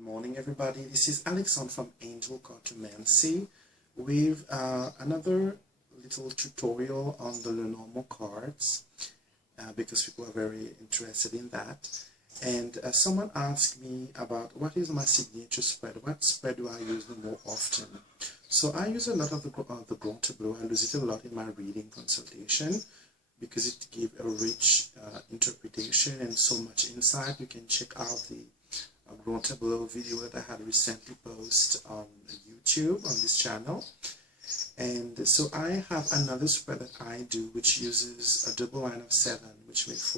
morning, everybody. This is Alexandre from Angel Cartomancy with another little tutorial on the lenormand cards because people are very interested in that. And someone asked me about what is my signature spread. What spread do I use the more often? So I use a lot of the Grand Tableau. I use it a lot in my reading consultation because it gives a rich interpretation and so much insight. You can check out the Grand Tableau video that I had recently posted on YouTube on this channel. And so I have another spread that I do which uses a double line of 7, which makes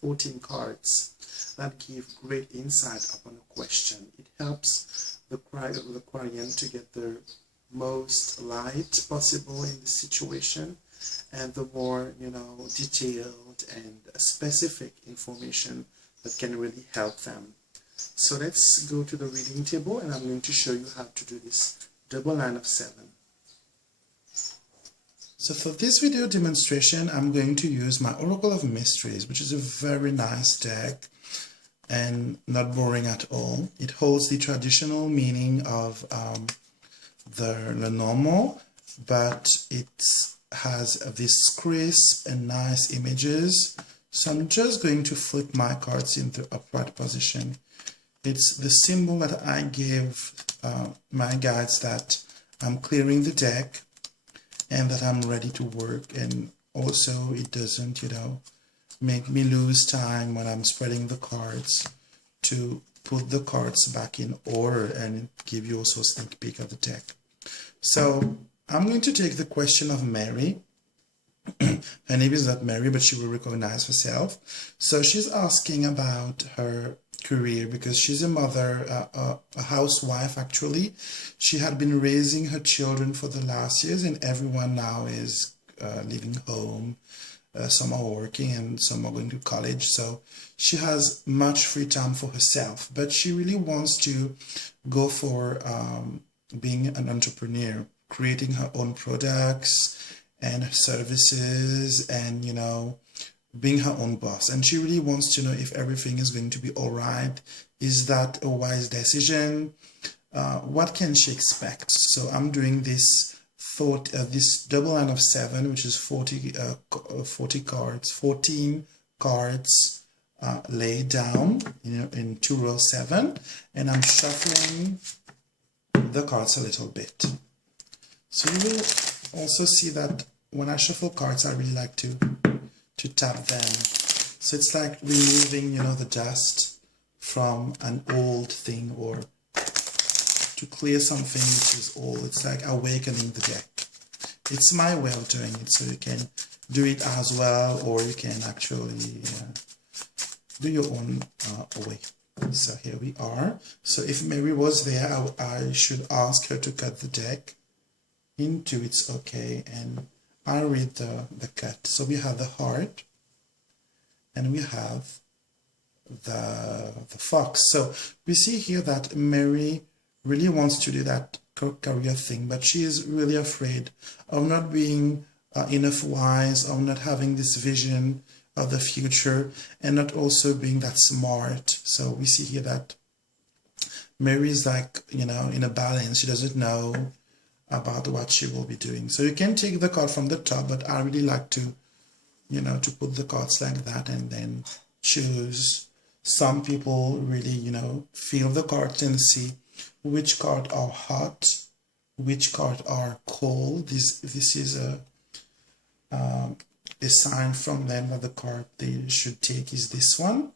14 cards that give great insight upon a question. It helps the client to get the most light possible in the situation, and the more detailed and specific information that can really help them. So let's go to the reading table, and I'm going to show you how to do this double line of 7. So for this video demonstration, I'm going to use my Oracle of Mysteries, which is a very nice deck and not boring at all. It holds the traditional meaning of the lenormand, but it has this crisp and nice images. So I'm just going to flip my cards into upright position. It's the symbol that I give my guides that I'm clearing the deck and that I'm ready to work, and also it doesn't, make me lose time when I'm spreading the cards to put the cards back in order and give you also a sneak peek of the deck. So I'm going to take the question of Mary. Her name is not Mary, but she will recognize herself. So she's asking about her career because she's a mother, a housewife actually. She had been raising her children for the last years, and everyone now is leaving home. Some are working and some are going to college, so she has much free time for herself, but she really wants to go for being an entrepreneur, creating her own products and services, and being her own boss. And she really wants to know if everything is going to be all right. Is that a wise decision? What can she expect? So I'm doing this this double line of 7, which is 14 cards laid down in 2 row 7, and I'm shuffling the cards a little bit. So you will also see that when I shuffle cards, I really like to tap them. So it's like removing, the dust from an old thing, or to clear something which is old. It's like awakening the deck. It's my way of doing it, so you can do it as well, or you can actually do your own way. So here we are. So if Mary was there, I should ask her to cut the deck into its okay, and I read the cut. So we have the heart, and we have the fox. So we see here that Mary really wants to do that career thing, but she is really afraid of not being enough wise, of not having this vision of the future, and not also being that smart. So we see here that Mary is like, in a balance. She doesn't know about what she will be doing. So you can take the card from the top, but I really like to, to put the cards like that and then choose. Some people really, feel the cards and see which cards are hot, which cards are cold. This is a sign from them that the card they should take is this one.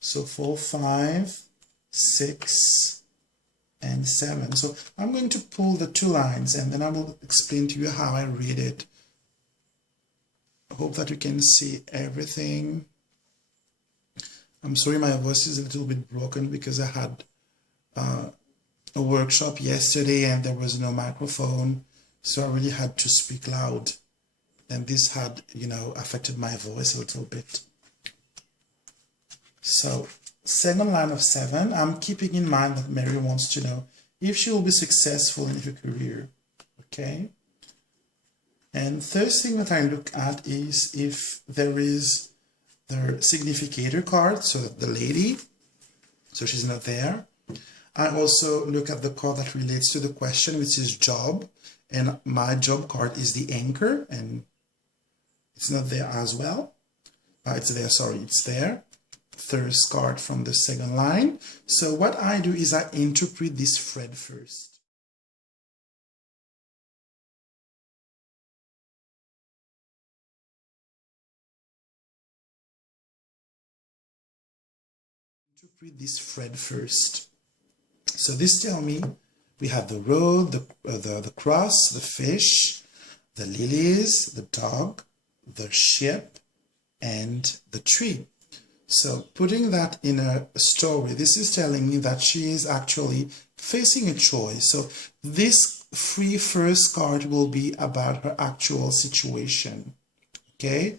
So 4, 5, 6, and 7. So I'm going to pull the 2 lines, and then I will explain to you how I read it. I hope that you can see everything. I'm sorry my voice is a little bit broken because I had a workshop yesterday and there was no microphone, so I really had to speak loud, and this had affected my voice a little bit. So second line of 7, I'm keeping in mind that Mary wants to know if she will be successful in her career. Okay. And first thing that I look at is if there is the significator card, so the lady, So she's not there. I also look at the card that relates to the question, which is job. And my job card is the anchor, and it's not there as well. It's there, sorry, it's there. Third card from the second line. So what I do is I interpret this thread first. Interpret this thread first. So this tells me we have the road, the cross, the fish, the lilies, the dog, the ship, and the tree. So putting that in a story, this is telling me that she is actually facing a choice. So this first card will be about her actual situation. Okay,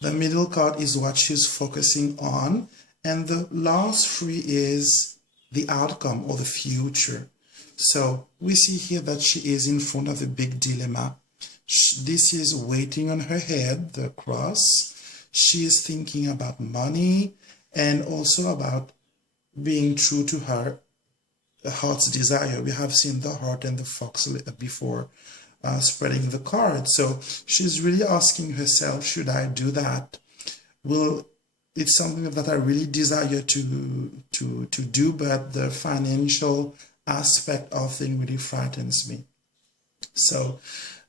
the middle card is what she's focusing on, and the last three is the outcome or the future. So we see here that she is in front of a big dilemma. This is waiting on her head, the cross. She is thinking about money and also about being true to her heart's desire. We have seen the heart and the fox before spreading the card. So she's really asking herself, should I do that? Well, it's something that I really desire to do, but the financial aspect of things really frightens me. So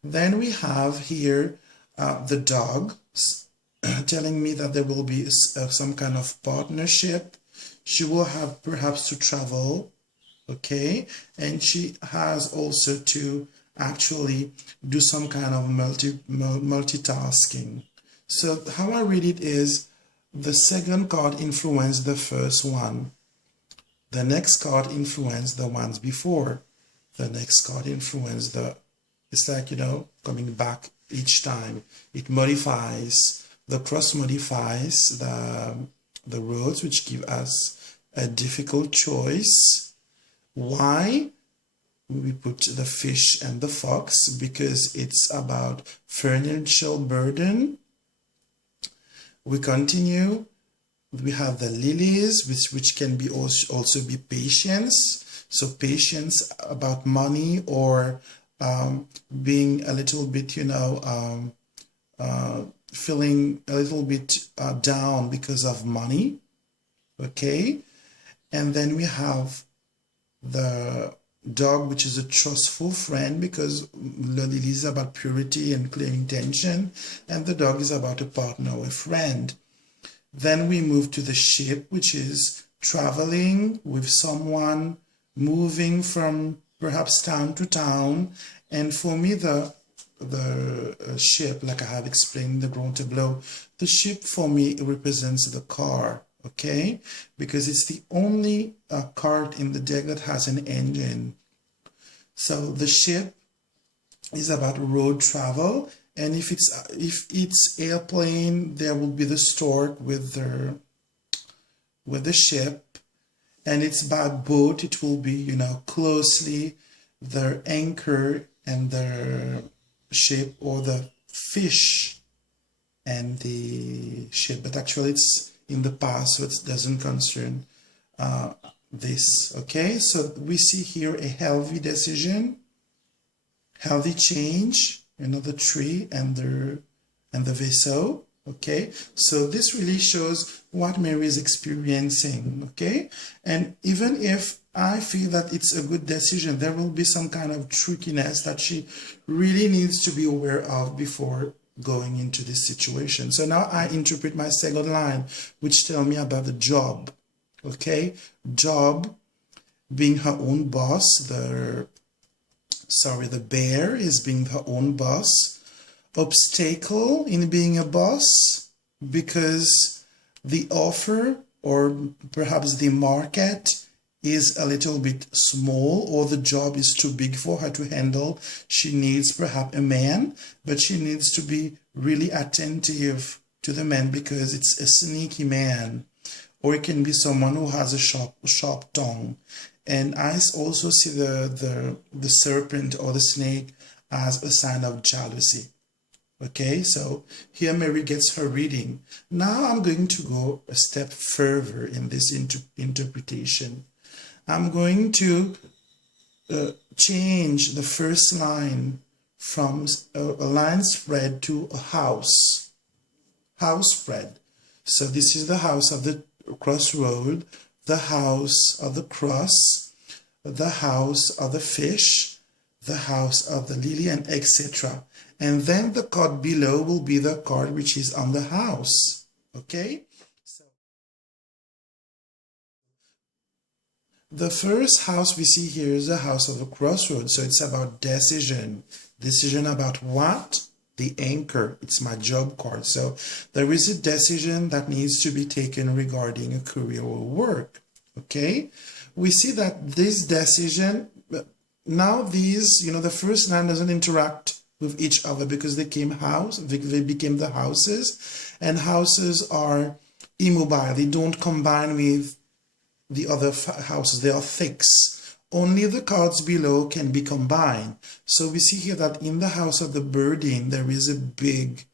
then we have here the dog telling me that there will be some kind of partnership. She will have perhaps to travel, okay? And she has also to actually do some kind of multitasking. So how I read it is the second card influenced the first one. The next card influenced the ones before. The next card influenced it's like, coming back each time. It modifies, the cross modifies the roads, which give us a difficult choice. Why? We put the fish and the fox because it's about financial burden. We continue. We have the lilies, which can be also be patience. So patience about money or being a little bit, feeling a little bit down because of money. Okay. And then we have the dog, which is a trustful friend because the lily is about purity and clear intention, and the dog is about a partner or a friend. Then we move to the ship, which is traveling with someone, moving from perhaps town to town. And for me, the ship, like I have explained in the Grand Tableau, the ship for me represents the car, okay? Because it's the only card in the deck that has an engine. So the ship is about road travel. And if it's airplane, there will be the stork with the ship. And it's by boat, it will be, closely the anchor and the ship, or the fish and the ship. But actually it's in the past, so it doesn't concern this. Okay, so we see here a healthy decision, healthy change, the tree and the vessel. Okay, so this really shows what Mary is experiencing. Okay, and even if I feel that it's a good decision, there will be some kind of trickiness that she really needs to be aware of before going into this situation. So now I interpret my second line, which tells me about the job. Okay, job being her own boss. The bear is being her own boss. Obstacle in being a boss, because the offer or perhaps the market is a little bit small, or the job is too big for her to handle. She needs perhaps a man, but she needs to be really attentive to the man because it's a sneaky man, or it can be someone who has a sharp tongue. And I also see the serpent or the snake as a sign of jealousy. Okay, so here Mary gets her reading. Now I'm going to go a step further in this interpretation. I'm going to change the first line from a line spread to a house spread. So this is the house of the crossroad, the house of the cross, the house of the fish, the house of the lily, and etc. And then the card below will be the card which is on the house. Okay? So the first house we see here is the house of the crossroads. So it's about decision. Decision about what? The anchor. It's my job card. So there is a decision that needs to be taken regarding a career or work. Okay? We see that this decision, now these, the first line doesn't interact with each other because they became the houses, and houses are immobile. They don't combine with the other houses. They are fixed. Only the cards below can be combined. So we see here that in the house of the birding, there is a big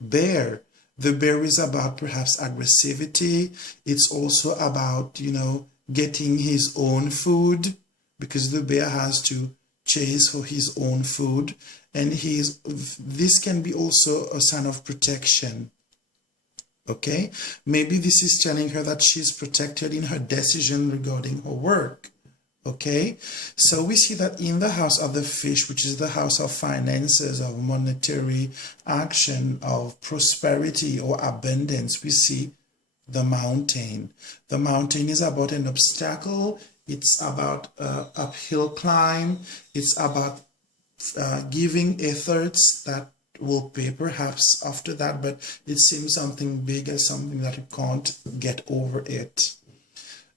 bear. The bear is about perhaps aggressivity. It's also about, getting his own food, because the bear has to chase for his own food. And this can be also a sign of protection. Okay, maybe this is telling her that she's protected in her decision regarding her work. Okay, so we see that in the house of the fish, which is the house of finances, of monetary action, of prosperity or abundance, we see the mountain. The mountain is about an obstacle. It's about uphill climb. It's about giving efforts that will pay perhaps after that, but it seems something bigger, something that you can't get over it.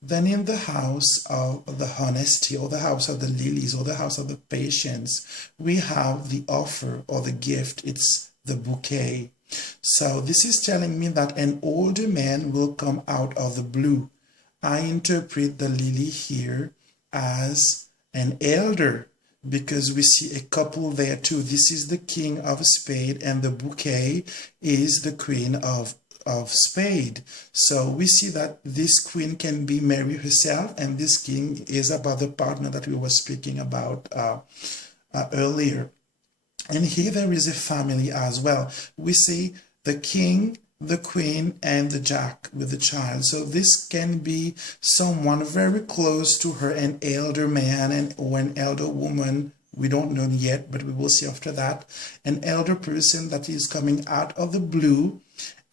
Then in the house of the honesty, or the house of the lilies, or the house of the patience, we have the offer or the gift. It's the bouquet. So this is telling me that an older man will come out of the blue. I interpret the lily here as an elder, because we see a couple there too. This is the king of spade, and the bouquet is the queen of spade. So we see that this queen can be Mary herself, and this king is about the partner that we were speaking about earlier. And here there is a family as well. We see the king, the queen, and the jack with the child. So this can be someone very close to her, an elder man or an elder woman. We don't know yet, but we will see after that. An elder person that is coming out of the blue,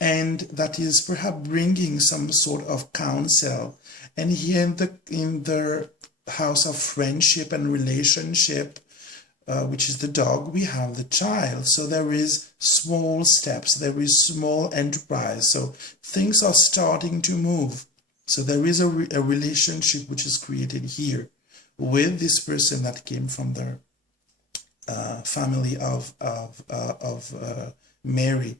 and that is perhaps bringing some sort of counsel. And here in the house of friendship and relationship, which is the dog, we have the child. So there is small steps, there is small enterprise. So things are starting to move. So there is a relationship which is created here with this person that came from the family of Mary.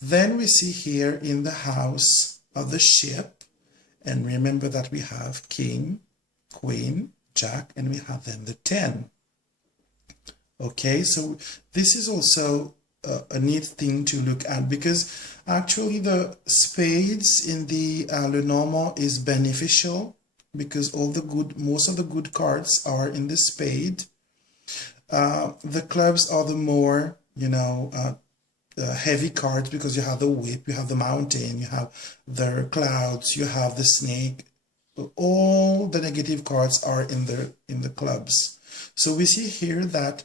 Then we see here in the house of the ship, and remember that we have king, queen, jack, and we have then the 10. Okay, so this is also a neat thing to look at, because actually the spades in the lenormand is beneficial, because most of the good cards are in the spade. The clubs are the more, heavy cards, because you have the whip, you have the mountain, you have the clouds, you have the snake. All the negative cards are in the clubs. So we see here that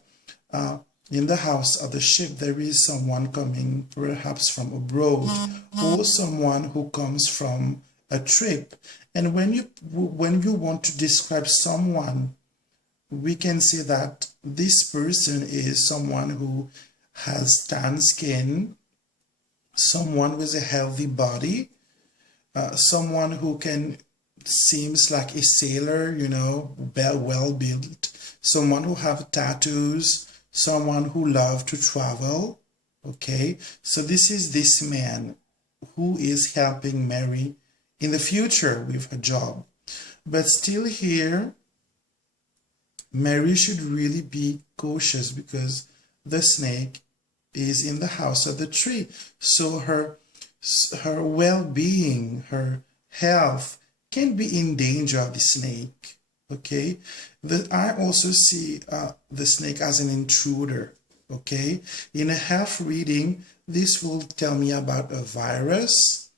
in the house of the ship, there is someone coming perhaps from abroad, or someone who comes from a trip. And when you want to describe someone, we can say that this person is someone who has tan skin, someone with a healthy body, someone who seems like a sailor, well built, someone who have tattoos, someone who loves to travel. Okay, so this is this man who is helping Mary in the future with her job. But still here, Mary should really be cautious, because the snake is in the house of the tree. So her well-being, her health can be in danger of the snake. Okay, I also see the snake as an intruder. Okay, in a health reading, this will tell me about a virus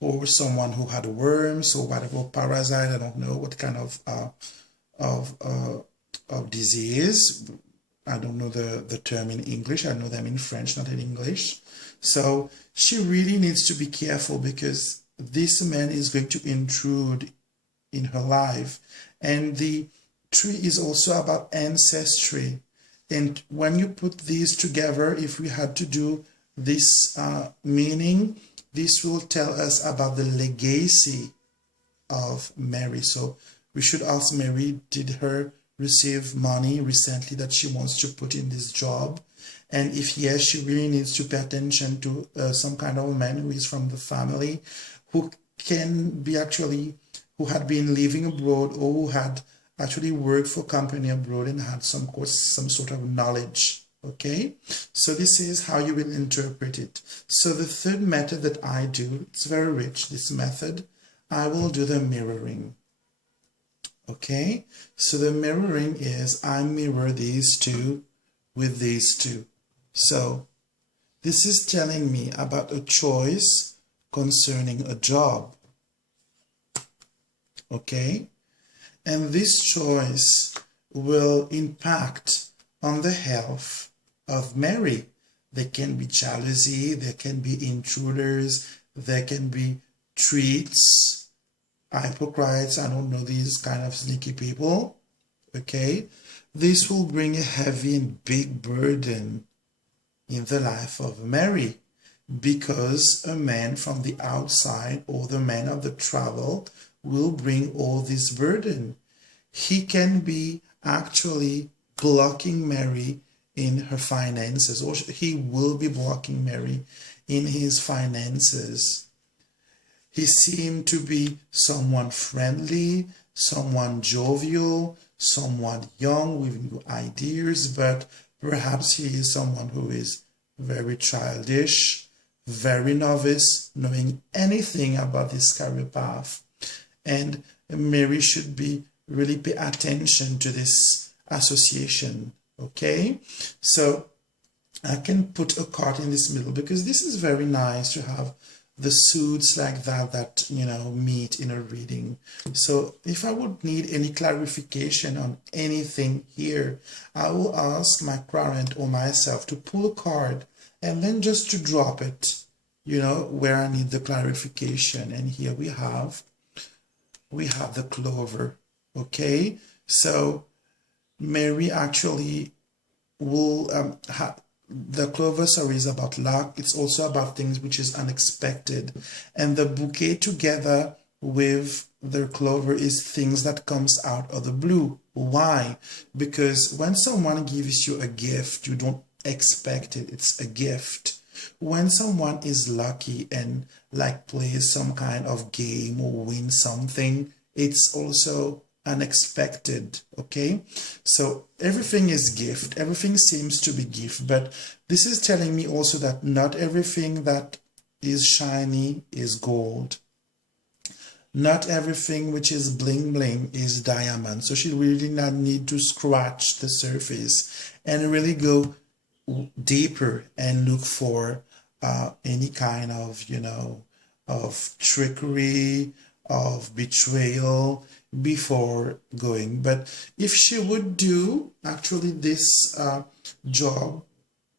or someone who had worms or whatever parasite. I don't know what kind of disease. I don't know the term in English. I know them in French, not in English. So she really needs to be careful because this man is going to intrude in her life. And the tree is also about ancestry. And when you put these together, if we had to do this meaning, this will tell us about the legacy of Mary. So we should ask Mary, did her receive money recently that she wants to put in this job? And if yes, she really needs to pay attention to some kind of man who is from the family, who can be actually, who had been living abroad or who had actually worked for company abroad and had some sort of knowledge. Okay, so this is how you will interpret it. So the third method that I do, it's very rich, this method, I will do the mirroring. Okay, so the mirroring is I mirror these two with these two. So this is telling me about a choice concerning a job. Okay, and this choice will impact on the health of Mary. There can be jealousy, there can be intruders, there can be treats, hypocrites, I don't know, these kind of sneaky people. Okay, this will bring a heavy and big burden in the life of Mary, because a man from the outside or the man of the travel will bring all this burden. He can be actually blocking Mary in her finances, or he will be blocking Mary in his finances. He seemed to be someone friendly, someone jovial, someone young with new ideas, but perhaps he is someone who is very childish, very novice, knowing anything about this career path. And Mary should be really pay attention to this association. Okay, so I can put a card in this middle because this is very nice to have the suits like that meet in a reading. So if I would need any clarification on anything here, I will ask my client or myself to pull a card and then just to drop it, where I need the clarification. And here we have the clover. Okay, so Mary actually will the clover, sorry, is about luck. It's also about things which is unexpected. And the bouquet together with the clover is things that comes out of the blue. Why? Because when someone gives you a gift, you don't expect it. It's a gift. When someone is lucky and plays some kind of game or wins something, it's also unexpected. Okay, so everything is gift, everything seems to be gift, but this is telling me also that not everything that is shiny is gold, not everything which is bling bling is diamond. So she really not need to scratch the surface and really go deeper and look for any kind of of trickery, of betrayal before going. But if she would do actually this job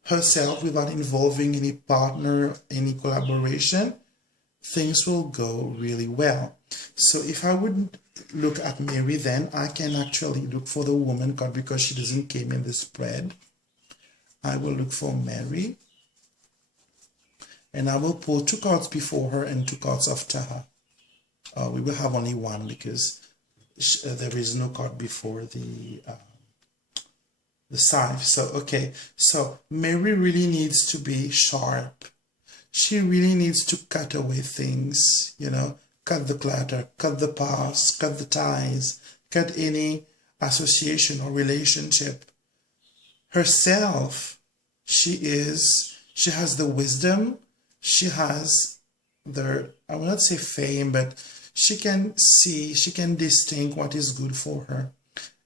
herself without involving any partner, any collaboration, things will go really well. So if I would look at Mary, then I can actually look for the woman card because she doesn't came in the spread. I will look for Mary and I will pull 2 cards before her and 2 cards after her. We will have only one because there is no card before the scythe. So, okay. So, Mary really needs to be sharp. She really needs to cut away things, cut the clutter, cut the past, cut the ties, cut any association or relationship. Herself, she is She has the wisdom. She has I will not say fame, but she can see, she can distinct what is good for her.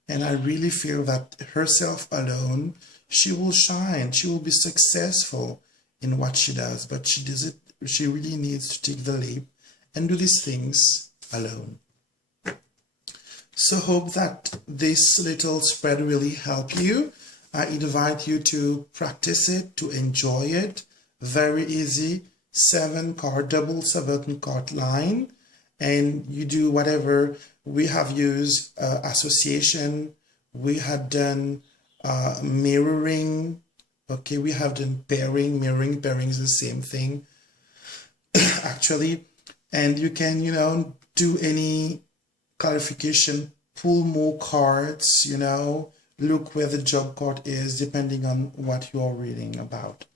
And I really feel that herself alone, she will shine. She will be successful in what she does. But she does it. She really needs to take the leap and do these things alone. So hope that this little spread really helped you. I invite you to practice it, to enjoy it. Very easy. 7-card, double 7-card line. And you do whatever. We have used association. We had done mirroring. Okay, we have done pairing. Mirroring, pairing is the same thing, actually. And you can, do any clarification, pull more cards, look where the job card is, depending on what you're reading about.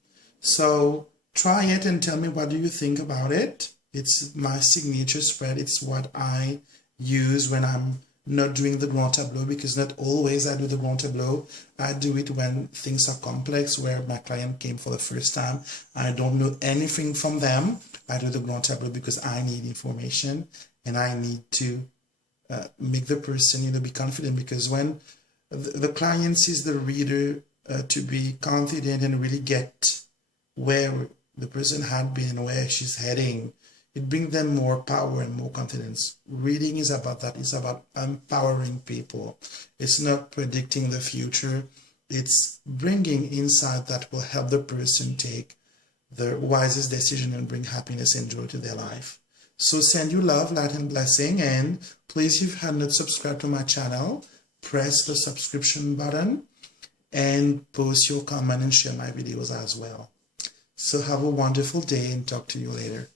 So try it and tell me what do you think about it. It's my signature spread. It's what I use when I'm not doing the grand tableau, because not always I do the grand tableau. I do it when things are complex, where my client came for the first time. I don't know anything from them. I do the grand tableau because I need information and I need to make the person, be confident, because when the client sees the reader to be confident and really get where the person had been and where she's heading, it brings them more power and more confidence. Reading is about that. It's about empowering people. It's not predicting the future. It's bringing insight that will help the person take the wisest decision and bring happiness and joy to their life. So send you love, light, and blessing. And please, if you have not subscribed to my channel, press the subscription button and post your comment and share my videos as well. So have a wonderful day and talk to you later.